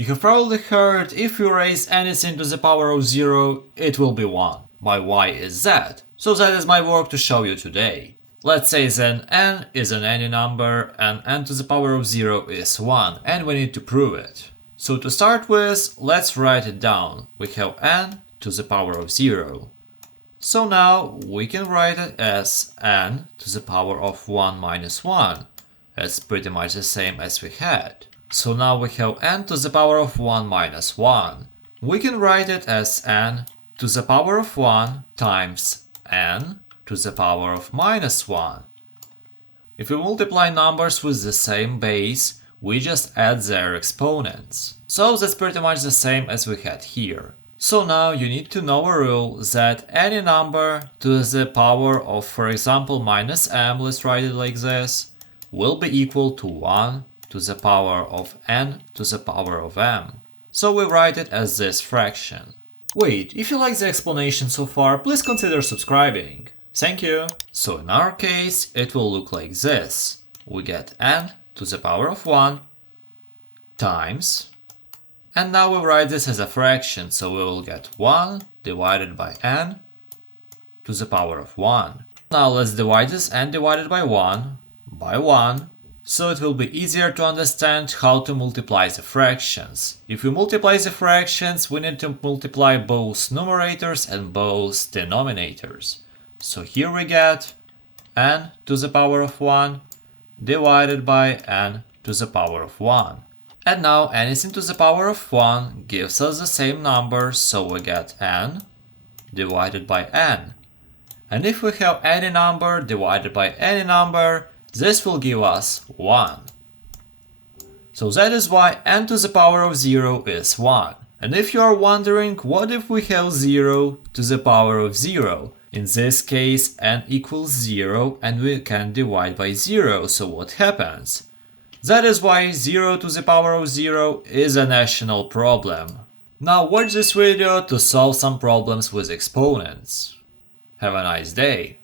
You have probably heard if you raise anything to the power of 0, it will be 1. But why is that? So that is my work to show you today. Let's say then n is an any number and n to the power of 0 is 1, and we need to prove it. So to start with, let's write it down. We have n to the power of 0. So now we can write it as n to the power of 1 minus 1. That's pretty much the same as we had. So now we have n to the power of 1 minus 1. We can write it as n to the power of 1 times n to the power of minus 1. If we multiply numbers with the same base, we just add their exponents. So that's pretty much the same as we had here. So now you need to know a rule that any number to the power of, for example, minus m, let's write it like this, will be equal to 1 to the power of n to the power of m. So we write it as this fraction. Wait, if you like the explanation so far, please consider subscribing. Thank you! So in our case, it will look like this. We get n to the power of 1 times, and now we write this as a fraction, so we will get 1 divided by n to the power of 1. Now let's divide this n divided by 1 by 1, so it will be easier to understand how to multiply the fractions. If we multiply the fractions, we need to multiply both numerators and both denominators. So here we get n to the power of 1 divided by n to the power of 1. And now anything to the power of 1 gives us the same number, so we get n divided by n. And if we have any number divided by any number, this will give us 1. So that is why n to the power of 0 is 1. And if you are wondering, what if we have 0 to the power of 0? In this case, n equals 0 and we can divide by 0, so what happens? That is why 0 to the power of 0 is a national problem. Now watch this video to solve some problems with exponents. Have a nice day!